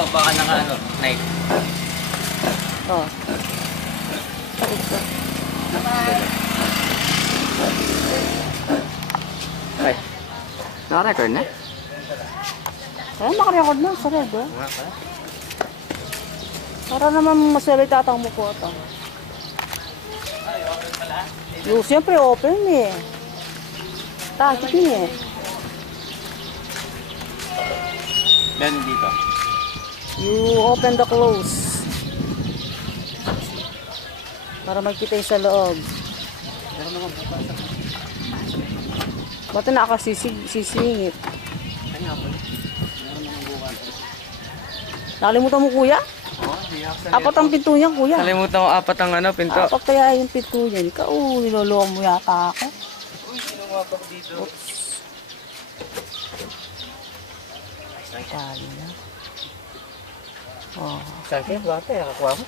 to, baka naka ano, knife. Oh. Sakit ka. Ay. Naka-record na? Ay, makarecord na sa red, oh. Para naman masalita ang mukha ito. Yung siyempre open eh. Takip niya eh. Meron dito. You open the close. Para magkita yung sa loob. Ba't nakasisingit? Nakalimutan mo kuya? Apat ang pinto niya kuya. Kalimutan ko apat ang ano, pinto. Apat kaya yung pinto niya. Ikaw, niloloko mo yata ako. Uy, sino mapak dito? Oops. Kali na. Oh. Saan kayo? Bata, nakakuha mo?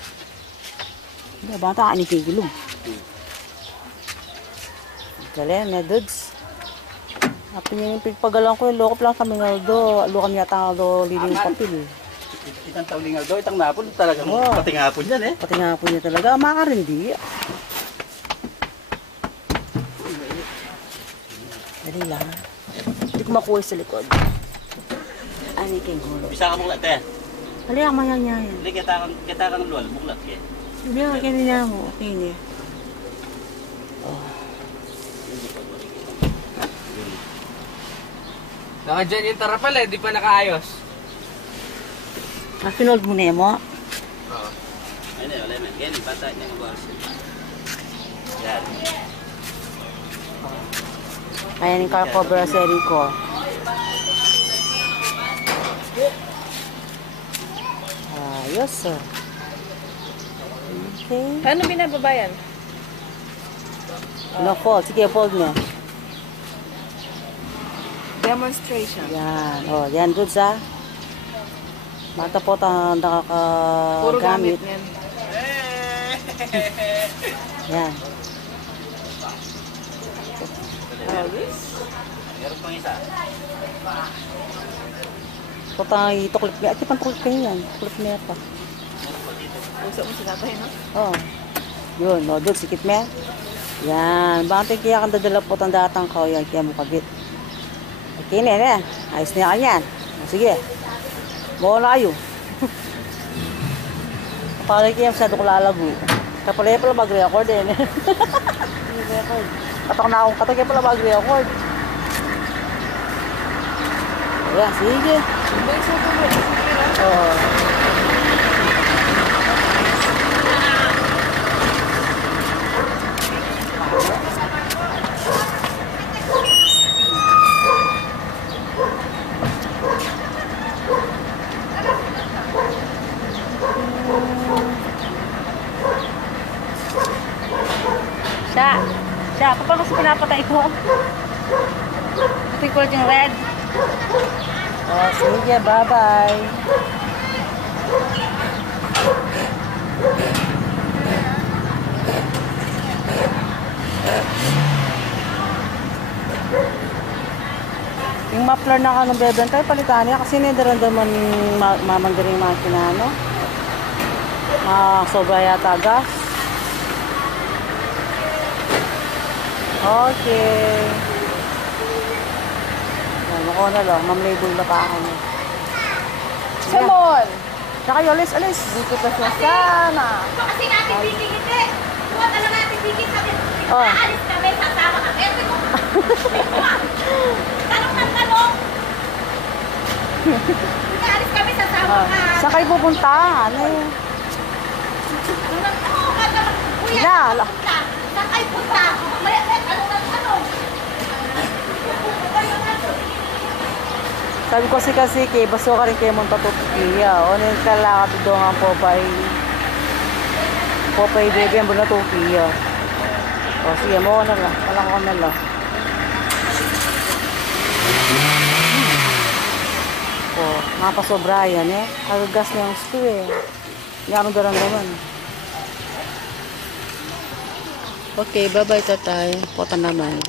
Hindi, bata ka ni Kigilong. Galing, na dudes. Happy niya yung pagpagalang ko, loko lang kami nga do. Loko kami yata nga do, liling papil. Itang taulingal daw, itang napon talaga. Oh. Pati nga po dyan eh. Pati nga po niya talaga, makarindi. Dali lang. Hindi ko makuha sa likod. Ani kay gulo. Bisa ka muklat eh. Halika, mayang-yayan. Hindi, kita ka ng luwal, muklat eh. Hindi, kanina mo. Okay niya. Naka dyan yung tarapal eh, di pa nakaayos. Pinold mo na mo? Oo. Ayun eh, wala naman. Ganyan, bata niya ng bars. Yan. Ayan yung car cover sa ko. Ayos sir. Okay. Paano binababayan? No, fold. Sige, fold niya. Demonstration. Yan. O, yan doon sa bata po Puro gamit nakakagamit. niyan. Yan. Always. Meron pang isa. Ito tayo ituklip niya. At yung pantuklip kayo yan. Tuklip niya pa. Uso mo si tatay, no? Oh. Yun. O, doon. Sikit mo yan. Yan. Bakit kaya kang dadala po ang datang ko. Yan. Kaya mo kabit. Okay na yan. Ayos na yan. O, sige. Bawa na kayo. Kapalay kaya masyado ko lalago. Kapalay pala mag-record eh. Mag-record. Katok na akong katok kaya pala mag-record. Ayan, sige. Hindi, sa tuloy. Oo. Siya, kapag kasi pinapatay ko. Ito ko yung red. Oh, sige, bye-bye. Yung muffler na kanong bebenta, palitan niya kasi nidarandaman mamanggaring makina, no? Sobra yata gas. Okay. Yan, ako na lang. Mam-label na pa ako. Come on! Saka yung alis. Dito pa siya sana. Kasi natin bibigit eh. Huwag ka lang natin bibigit. Sabi, Oh. aalis kami, sasama kami. Sabi ko, tanong ng tanong. Aalis kami, sasama ka. Saan kayo pupunta? Ano yun? Tanong ng tanong. Kuya, Ila, saan kayo punta? Saan kayo punta? Mamaya, tanong ng tanong. Sabi ko kasi kay baso ka rin kayo mong tatutukiya. O nil kalakad doon ang Popeye. Popeye baby ang muna tukiya. O sige, mo na lang. Walang ko na lang. O, mapasobra yan eh. Kagagas na yung stew eh. Yan ang naman. Okay, bye-bye tatay. Pota naman.